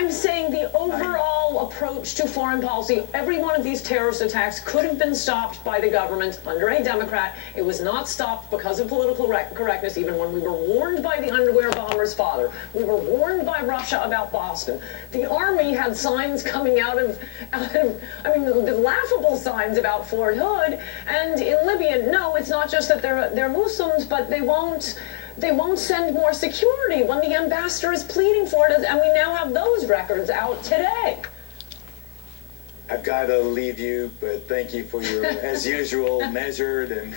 I'm saying the overall approach to foreign policy, every one of these terrorist attacks could have been stopped by the government under a Democrat. It was not stopped because of political correctness, even when we were warned by the underwear bomber's father. We were warned by Russia about Boston. The army had signs coming out of I mean, the laughable signs about Fort Hood. And in Libya, no, it's not just that they're Muslims, but they won't send more security when the ambassador is pleading for it, and we now have those records out today. I've got to leave you, but thank you for your, as usual, measured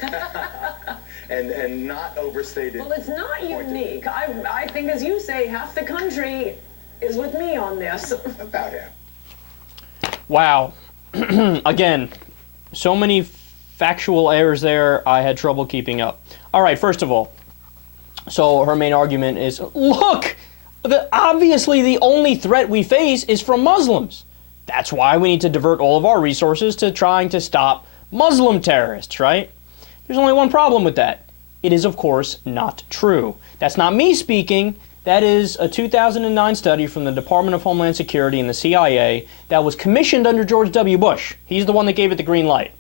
and not overstated. Well, it's not unique. I think, as you say, half the country is with me on this. About it. Wow. Again, so many factual errors there, I had trouble keeping up. All right, first of all, so her main argument is, look, obviously the only threat we face is from Muslims. That's why we need to divert all of our resources to trying to stop Muslim terrorists, right? There's only one problem with that. It is, of course, not true. That's not me speaking. That is a 2009 study from the Department of Homeland Security and the CIA that was commissioned under George W. Bush. He's the one that gave it the green light.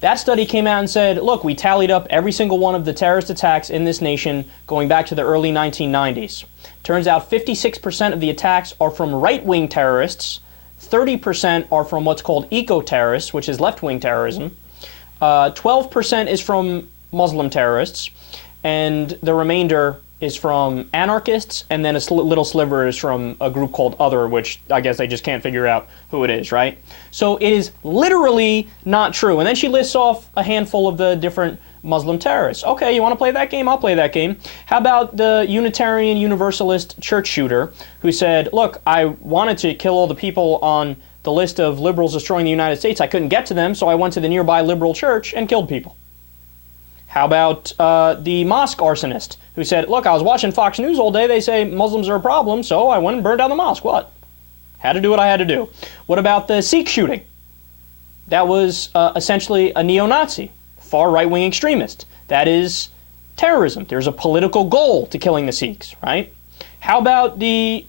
That study came out and said, look, we tallied up every single one of the terrorist attacks in this nation going back to the early 1990s. Turns out 56% of the attacks are from right-wing terrorists, 30% are from what's called eco-terrorists, which is left-wing terrorism, 12% is from Muslim terrorists, and the remainder is from anarchists, and then a little sliver is from a group called Other, which I guess they just can't figure out who it is, right? So it is literally not true. And then she lists off a handful of the different Muslim terrorists. Okay, you want to play that game? I'll play that game. How about the Unitarian Universalist church shooter who said, look, I wanted to kill all the people on the list of liberals destroying the United States. I couldn't get to them, so I went to the nearby liberal church and killed people. How about the mosque arsonist who said, look, I was watching Fox News all day. They say Muslims are a problem, so I went and burned down the mosque. What? Had to do what I had to do. What about the Sikh shooting? That was essentially a neo-Nazi, far right-wing extremist. That is terrorism. There's a political goal to killing the Sikhs, right? How about the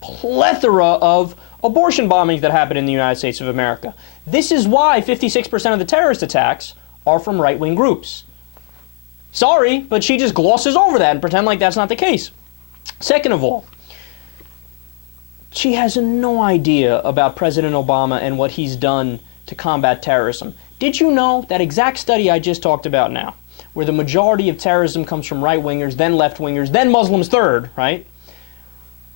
plethora of abortion bombings that happen in the United States of America? This is why 56% of the terrorist attacks are from right-wing groups. Sorry, but she just glosses over that and pretend like that's not the case. Second of all, she has no idea about President Obama and what he's done to combat terrorism. Did you know that exact study I just talked about now, where the majority of terrorism comes from right-wingers, then left-wingers, then Muslims third, right?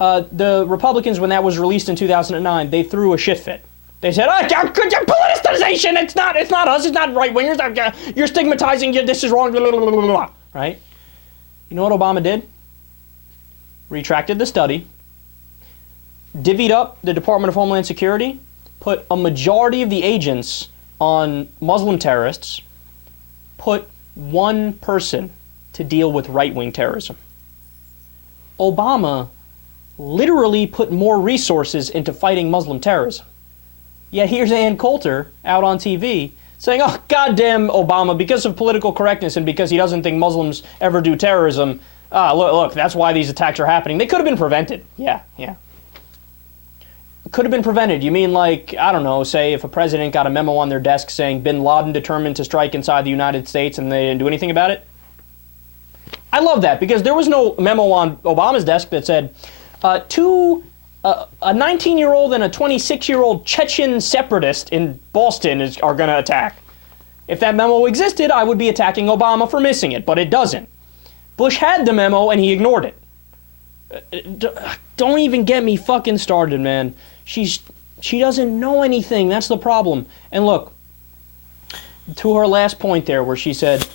The Republicans, when that was released in 2009, they threw a shit fit. They said, politicization, it's not us, it's not right-wingers, you're stigmatizing, this is wrong, blah, blah, blah, blah, right? You know what Obama did? Retracted the study, divvied up the Department of Homeland Security, put a majority of the agents on Muslim terrorists, put one person to deal with right-wing terrorism. Obama literally put more resources into fighting Muslim terrorism. Yet here's Ann Coulter out on TV saying, oh, goddamn Obama, because of political correctness and because he doesn't think Muslims ever do terrorism, look, that's why these attacks are happening. They could have been prevented. Yeah. Could have been prevented. You mean like, I don't know, say if a president got a memo on their desk saying Bin Laden determined to strike inside the United States and they didn't do anything about it? I love that because there was no memo on Obama's desk that said, a 19-year-old and a 26-year-old Chechen separatist in Boston are going to attack. If that memo existed, I would be attacking Obama for missing it, but it doesn't. Bush had the memo and he ignored it. Don't even get me fucking started, man. She doesn't know anything. That's the problem. And look, to her last point there where she said,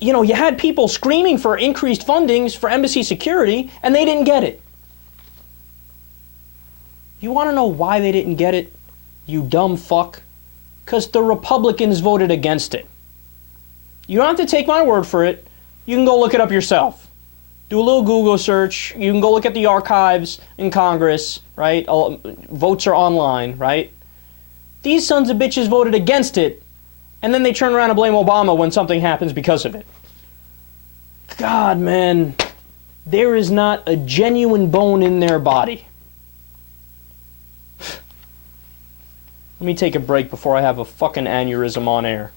you know, you had people screaming for increased fundings for embassy security and they didn't get it. You want to know why they didn't get it, you dumb fuck? Because the Republicans voted against it. You don't have to take my word for it. You can go look it up yourself. Do a little Google search. You can go look at the archives in Congress, right? Votes are online, right? These sons of bitches voted against it, and then they turn around and blame Obama when something happens because of it. God, man, there is not a genuine bone in their body. Let me take a break before I have a fucking aneurysm on air.